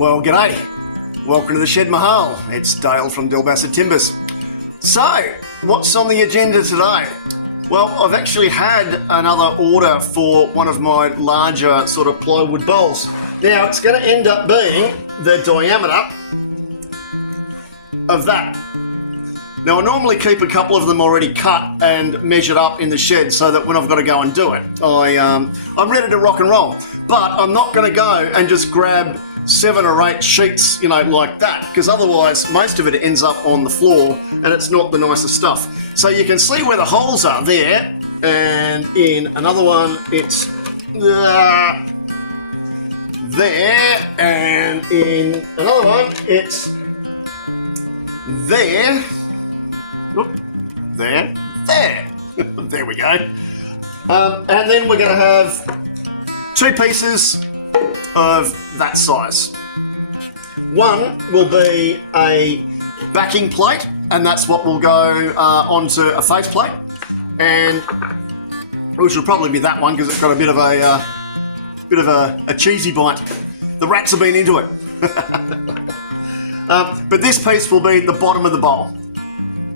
Well, g'day. Welcome to the Shed Mahal. It's Dale from Delbasid Timbers. So, what's on the agenda today? Well, I've actually had another order for one of my larger sort of plywood bowls. Now, it's going to end up being the diameter of that. Now, I normally keep a couple of them already cut and measured up in the shed so that when I've got to go and do it, I'm ready to rock and roll. But I'm not going to go and just grab 7 or 8 sheets, like that, because otherwise most of it ends up on the floor and it's not the nicest stuff. So you can see where the holes are there, and in another one it's there, and in another one it's there. Oop, there. There we go. And then we're going to have 2 pieces of that size. One will be a backing plate, and that's what will go onto a face plate, and which will probably be that one because it's got a bit of a cheesy bite. The rats have been into it. But this piece will be the bottom of the bowl,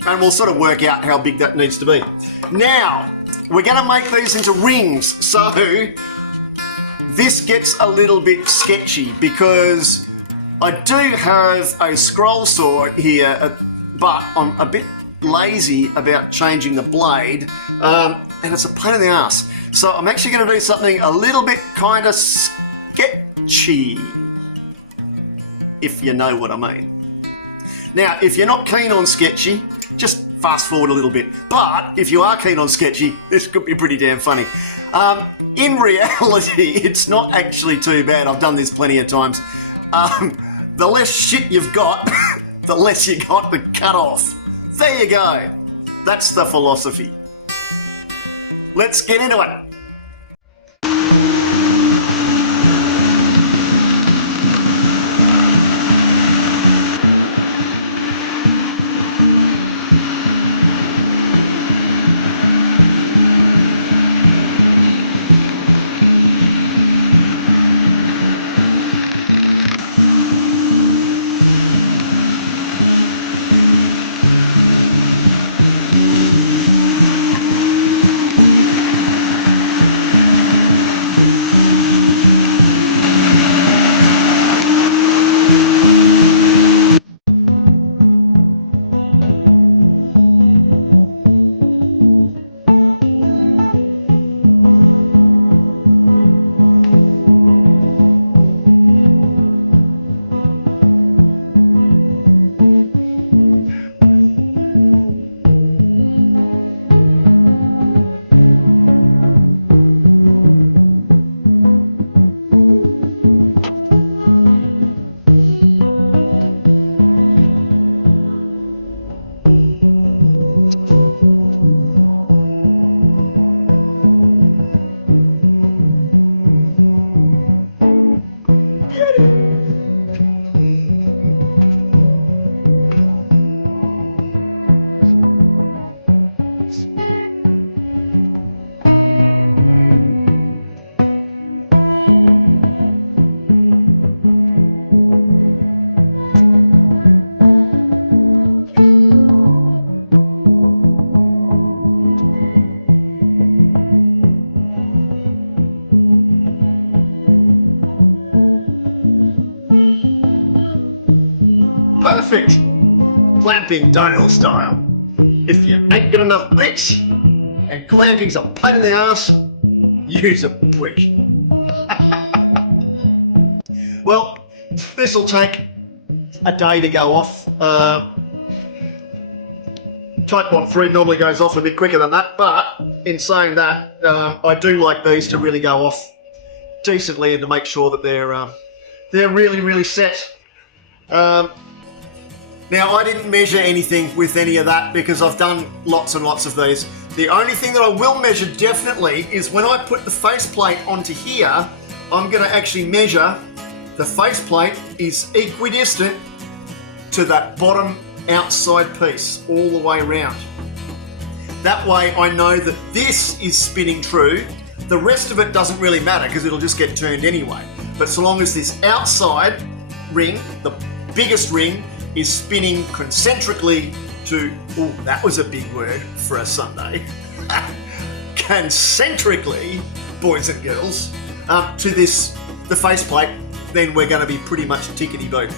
and we'll sort of work out how big that needs to be. Now, we're going to make these into rings, so this gets a little bit sketchy because I do have a scroll saw here, but I'm a bit lazy about changing the blade, and it's a pain in the ass. So I'm actually going to do something a little bit kind of sketchy, if you know what I mean. Now, if you're not keen on sketchy, just fast forward a little bit. But if you are keen on sketchy, this could be pretty damn funny. In reality, it's not actually too bad. I've done this plenty of times. The less shit you've got, the less you got to cut off. There you go. That's the philosophy. Let's get into it. Perfect! Clamping Dale style. If you ain't got enough bitch and clamping's a pain in the ass, use a brick. Well, this will take a day to go off. Type 1 thread normally goes off a bit quicker than that, but in saying that, I do like these to really go off decently and to make sure that they're really, really set. Now, I didn't measure anything with any of that because I've done lots and lots of these. The only thing that I will measure definitely is when I put the faceplate onto here, I'm going to actually measure the faceplate is equidistant to that bottom outside piece all the way around. That way I know that this is spinning true. The rest of it doesn't really matter because it'll just get turned anyway. But so long as this outside ring, the biggest ring, is spinning concentrically to, oh, that was a big word for a Sunday, concentrically, boys and girls, to the faceplate, then we're going to be pretty much tickety-boo.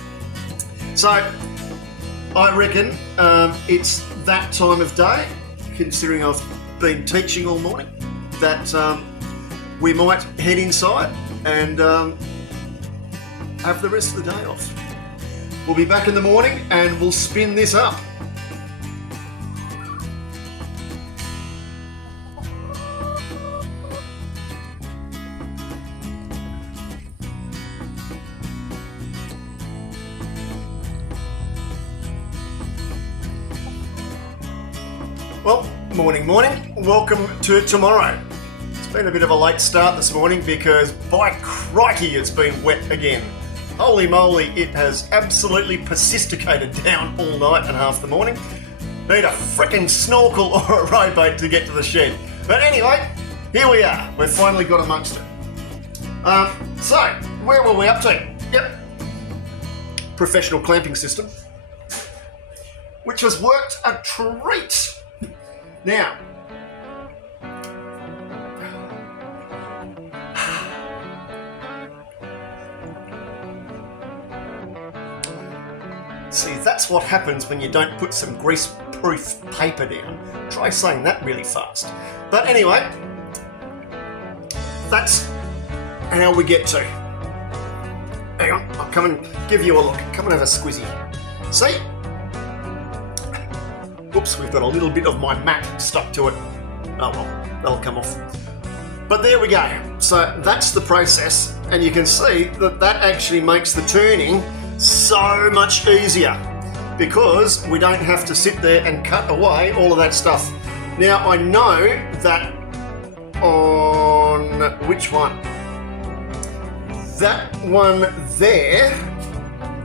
So I reckon it's that time of day, considering I've been teaching all morning, that we might head inside and have the rest of the day off. We'll be back in the morning and we'll spin this up. Well, morning. Welcome to tomorrow. It's been a bit of a late start this morning because, by crikey, it's been wet again. Holy moly, it has absolutely persisticated down all night and half the morning. Need a frickin' snorkel or a rowboat to get to the shed. But anyway, here we are. We've finally got amongst it. So, where were we up to? Yep. Professional clamping system, which has worked a treat. Now, see, that's what happens when you don't put some grease-proof paper down. Try saying that really fast. But anyway, that's how we get to. Hang on, I'll come and give you a look. Come and have a squizzy. See? Oops, we've got a little bit of my mat stuck to it. Oh well, that'll come off. But there we go. So that's the process, and you can see that that actually makes the turning so much easier because we don't have to sit there and cut away all of that stuff. Now I know that on which one? That one there,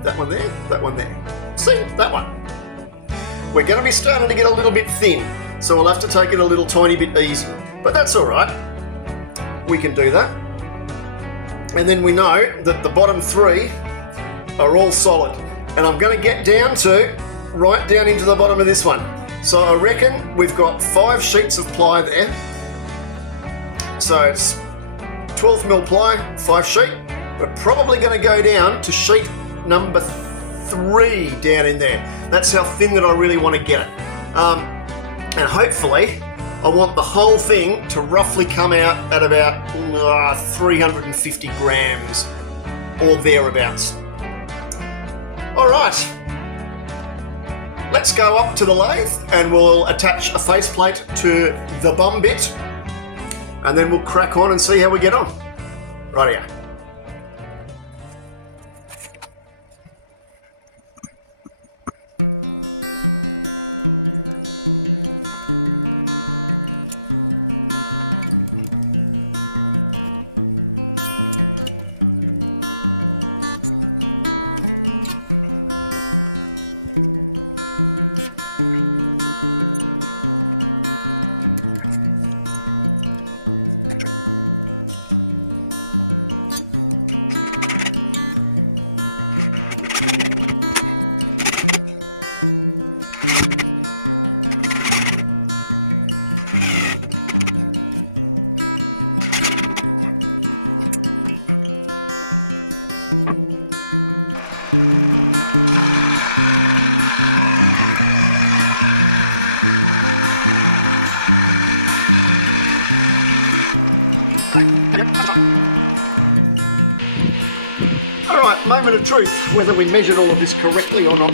that one there, that one there. See, that one. We're going to be starting to get a little bit thin, so we'll have to take it a little tiny bit easy. But that's all right. We can do that. And then we know that the bottom three are all solid. And I'm going to get down to, right down into the bottom of this one. So I reckon we've got 5 sheets of ply there. So it's 12mm ply, 5 sheet. We're probably going to go down to sheet number 3 down in there. That's how thin that I really want to get it. And hopefully, I want the whole thing to roughly come out at about 350 grams or thereabouts. All right, let's go up to the lathe and we'll attach a faceplate to the bum bit and then we'll crack on and see how we get on. Rightio. Alright, moment of truth, whether we measured all of this correctly or not.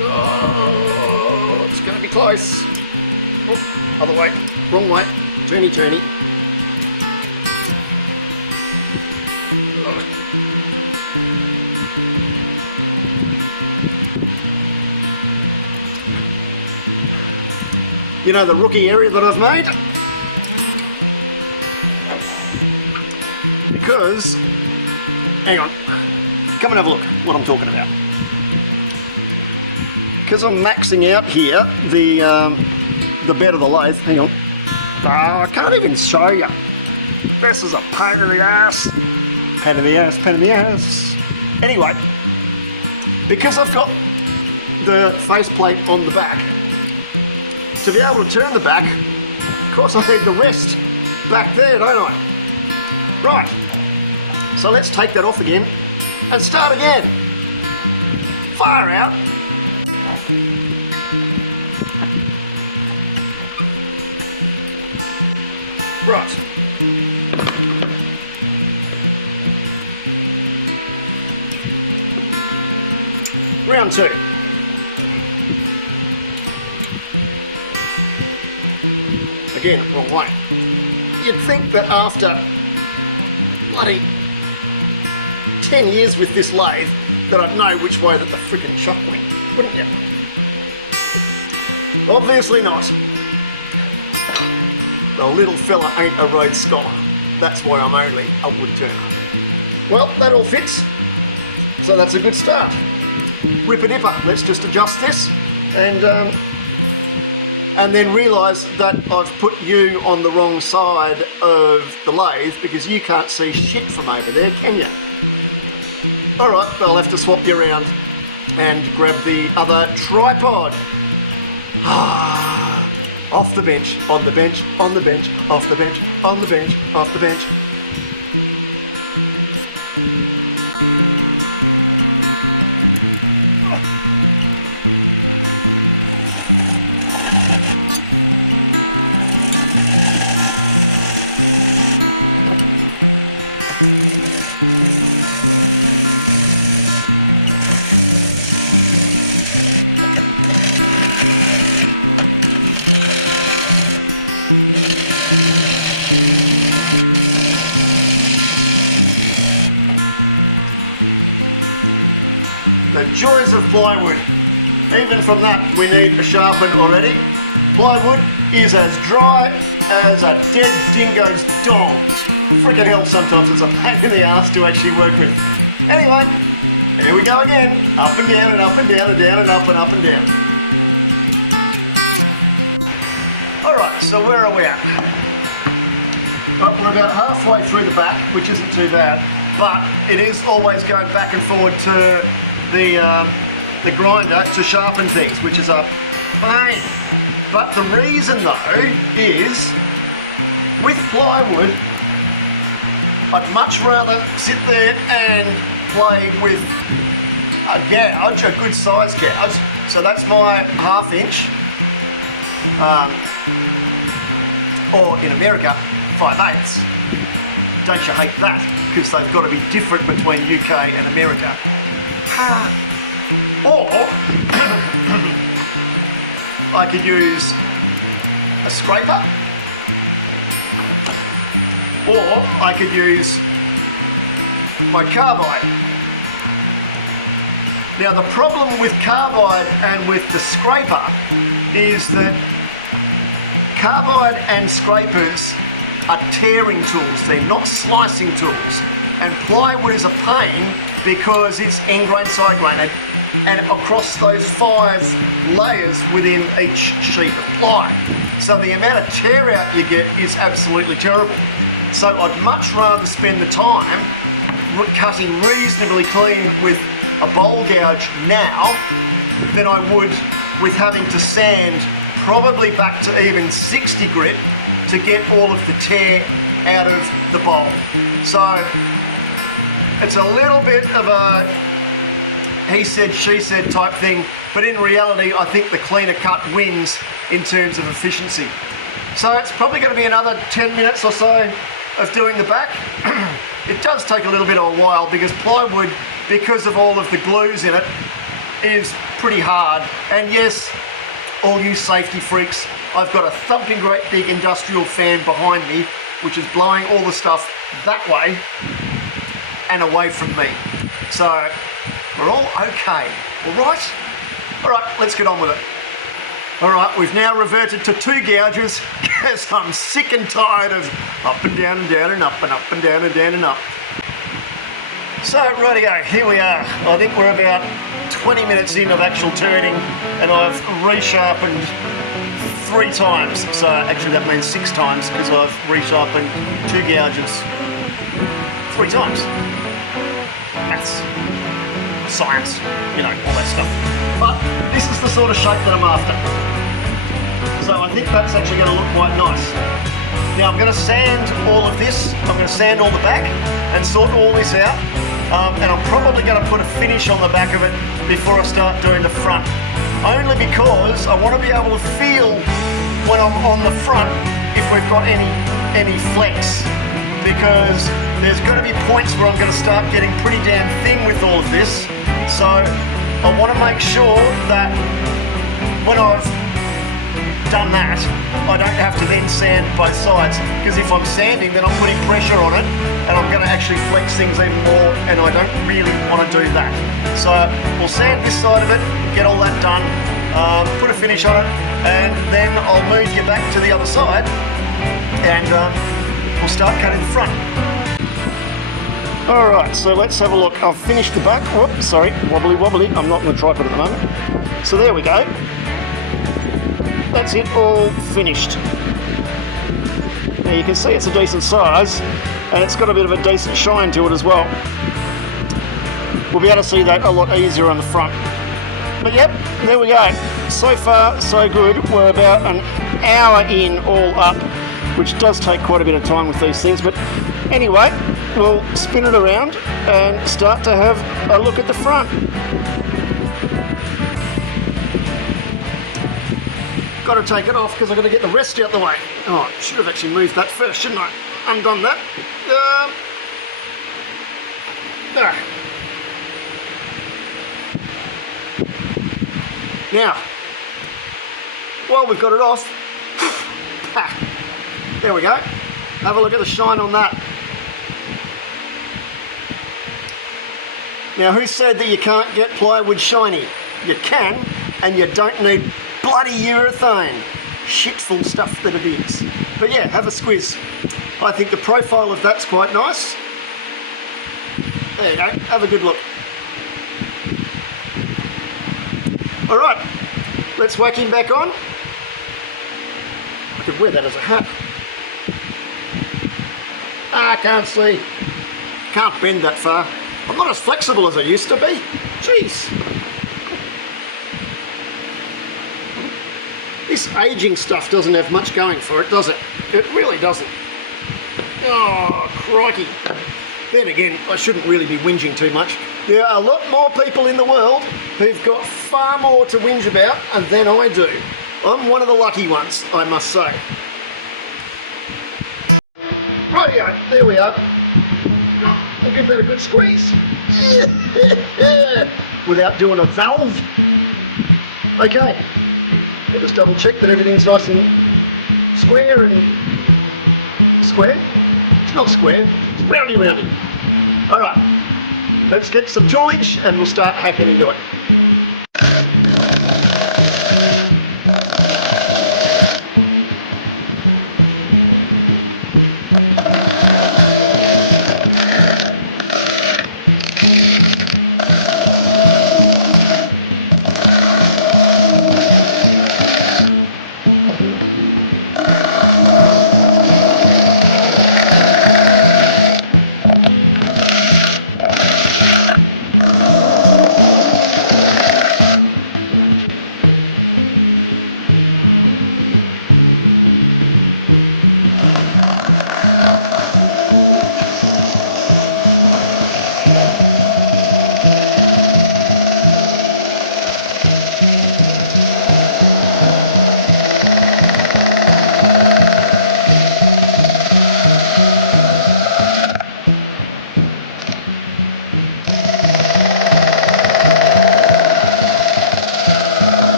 Oh, it's going to be close. Oh, other way, wrong way, turny turny. You know the rookie area that I've made? Because, hang on, come and have a look what I'm talking about. Because I'm maxing out here the bed of the lathe, hang on. Oh, I can't even show you. This is a pain in the ass. Pain in the ass, pain in the ass. Anyway, because I've got the faceplate on the back, to be able to turn the back, of course I need the rest back there, don't I? Right, so let's take that off again and start again. Fire out. Right. Round two. Again, wrong way. You'd think that after bloody 10 years with this lathe that I'd know which way that the frickin' chuck went, wouldn't you? Obviously not. The little fella ain't a Rhodes Scholar. That's why I'm only a wood turner. Well, that all fits. So that's a good start. Ripper-dipper. Let's just adjust this and then realise that I've put you on the wrong side of the lathe because you can't see shit from over there, can you? Alright, I'll have to swap you around and grab the other tripod. Off the bench, on the bench, on the bench, off the bench, on the bench, off the bench. The joys of plywood. Even from that we need a sharpen already. Plywood is as dry as a dead dingo's dong. Freaking hell, sometimes it's a pain in the ass to actually work with. Anyway, here we go again. Up and down and up and down and down and up and up and down. Alright, so where are we at? Well, we're about halfway through the back, which isn't too bad, but it is always going back and forward to the grinder to sharpen things, which is a pain. But the reason though is, with plywood, I'd much rather sit there and play with a gouge, a good size gouge. So that's my 1/2 inch, or in America, 5/8. Don't you hate that? Because they've got to be different between UK and America. Or I could use a scraper, or I could use my carbide. Now the problem with carbide and with the scraper is that carbide and scrapers are tearing tools, they're not slicing tools. And plywood is a pain because it's end grain, side grain, and across those 5 layers within each sheet of ply. So the amount of tear out you get is absolutely terrible. So I'd much rather spend the time cutting reasonably clean with a bowl gouge now than I would with having to sand probably back to even 60 grit to get all of the tear out of the bowl. So it's a little bit of a he said, she said type thing, but in reality I think the cleaner cut wins in terms of efficiency. So it's probably going to be another 10 minutes or so of doing the back. It does take a little bit of a while because plywood, because of all of the glues in it, is pretty hard. And yes, all you safety freaks, I've got a thumping great big industrial fan behind me which is blowing all the stuff that way and away from me. So we're all okay, all right? All right, let's get on with it. All right, we've now reverted to 2 gouges because I'm sick and tired of up and down and down and up and up and down and down and up. So, rightio, here we are. I think we're about 20 minutes in of actual turning and I've resharpened 3 times. So actually that means 6 times because I've resharpened 2 gouges 3 times. That's science, you know, all that stuff. But this is the sort of shape that I'm after. So I think that's actually going to look quite nice. Now I'm going to sand all of this, I'm going to sand all the back and sort all this out. And I'm probably going to put a finish on the back of it before I start doing the front. Only because I want to be able to feel when I'm on the front if we've got any flex. Because there's going to be points where I'm going to start getting pretty damn thin with all of this. So I want to make sure that when I've done that, I don't have to then sand both sides, because if I'm sanding then I'm putting pressure on it and I'm going to actually flex things even more, and I don't really want to do that. So we'll sand this side of it, get all that done, put a finish on it, and then I'll move you back to the other side and we'll start cutting the front. Alright, so let's have a look. I've finished the back. Whoops, sorry, wobbly. I'm not on the tripod at the moment. So there we go. That's it, all finished. Now you can see it's a decent size and it's got a bit of a decent shine to it as well. We'll be able to see that a lot easier on the front. But yep, there we go. So far, so good. We're about an hour in all up, which does take quite a bit of time with these things. But anyway, we'll spin it around and start to have a look at the front. Got to take it off because I've got to get the rest out the way. Oh, I should have actually moved that first, shouldn't I? Undone that. Now, while we've got it off, there we go. Have a look at the shine on that. Now, who said that you can't get plywood shiny? You can, and you don't need bloody urethane. Shitful stuff that it is. But yeah, have a squiz. I think the profile of that's quite nice. There you go, have a good look. Alright, let's whack him back on. I could wear that as a hat. I can't see. Can't bend that far. I'm not as flexible as I used to be. Jeez. This aging stuff doesn't have much going for it, does it? It really doesn't. Oh, crikey. Then again, I shouldn't really be whinging too much. There are a lot more people in the world who've got far more to whinge about than I do. I'm one of the lucky ones, I must say. Rightio, there we are. I'll give that a good squeeze. Without doing a valve. Okay. I'll just double check that everything's nice and square and square. It's not square, it's roundy. Alright, let's get some toolage and we'll start hacking into it.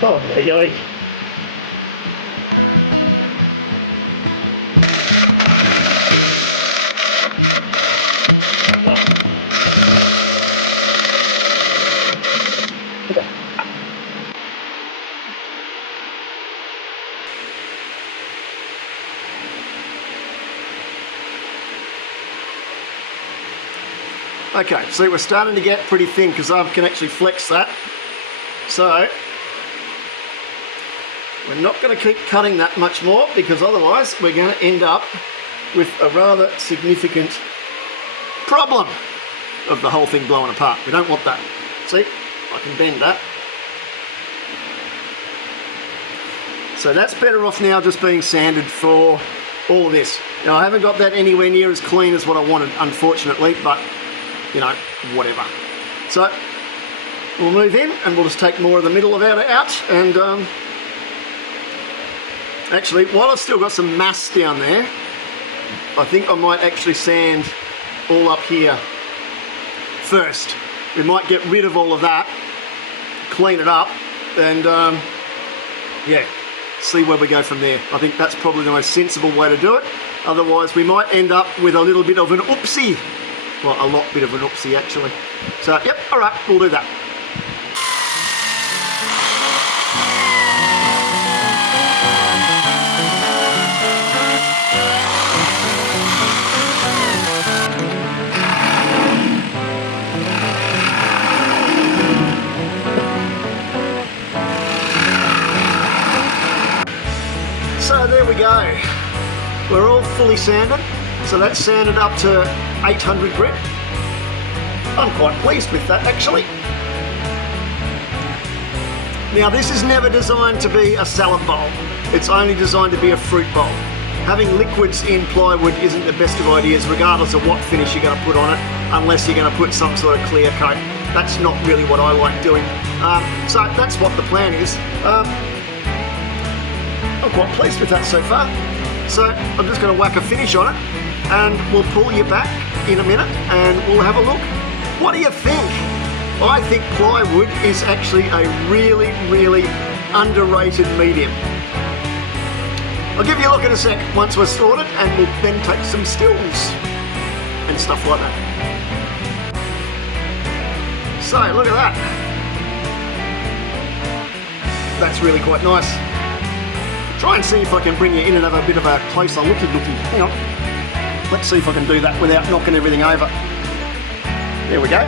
Oh, yeah. Okay, see, we're starting to get pretty thin because I can actually flex that. So, we're not going to keep cutting that much more because otherwise we're going to end up with a rather significant problem of the whole thing blowing apart. We don't want that. See, I can bend that. So that's better off now just being sanded for all of this. Now I haven't got that anywhere near as clean as what I wanted, unfortunately, but you know, whatever. So we'll move in and we'll just take more of the middle of it out, and actually, while I've still got some mass down there, I think I might actually sand all up here first. We might get rid of all of that, clean it up, and yeah, see where we go from there. I think that's probably the most sensible way to do it. Otherwise, we might end up with a little bit of an oopsie. Well, a lot bit of an oopsie, actually. So, yep, all right, we'll do that. So there we go. We're all fully sanded. So that's sanded up to 800 grit. I'm quite pleased with that, actually. Now this is never designed to be a salad bowl. It's only designed to be a fruit bowl. Having liquids in plywood isn't the best of ideas, regardless of what finish you're going to put on it, unless you're going to put some sort of clear coat. That's not really what I like doing. So that's what the plan is. I'm quite pleased with that so far. So I'm just going to whack a finish on it, and we'll pull you back in a minute and we'll have a look. What do you think? I think plywood is actually a really, really underrated medium. I'll give you a look in a sec once we're sorted, and we'll then take some stills and stuff like that. So look at that. That's really quite nice. Try and see if I can bring you in and have a bit of a closer looky. Hang on. Let's see if I can do that without knocking everything over. There we go.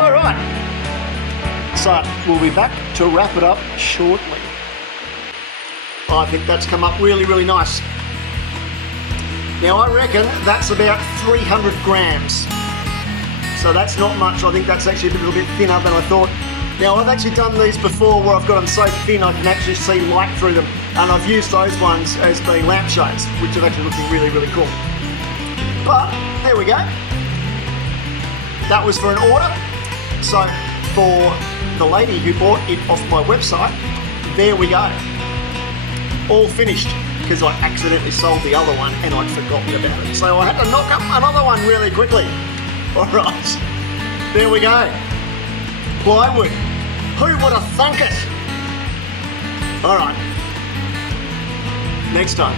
All right. So we'll be back to wrap it up shortly. I think that's come up really, really nice. Now I reckon that's about 300 grams. So that's not much. I think that's actually a little bit thinner than I thought. Now I've actually done these before where I've got them so thin I can actually see light through them. And I've used those ones as being lampshades, which are actually looking really, really cool. But there we go. That was for an order. So for the lady who bought it off my website, there we go. All finished. Because I accidentally sold the other one and I'd forgotten about it. So I had to knock up another one really quickly. All right, there we go. Plywood. Who would have thunk it? All right, next time.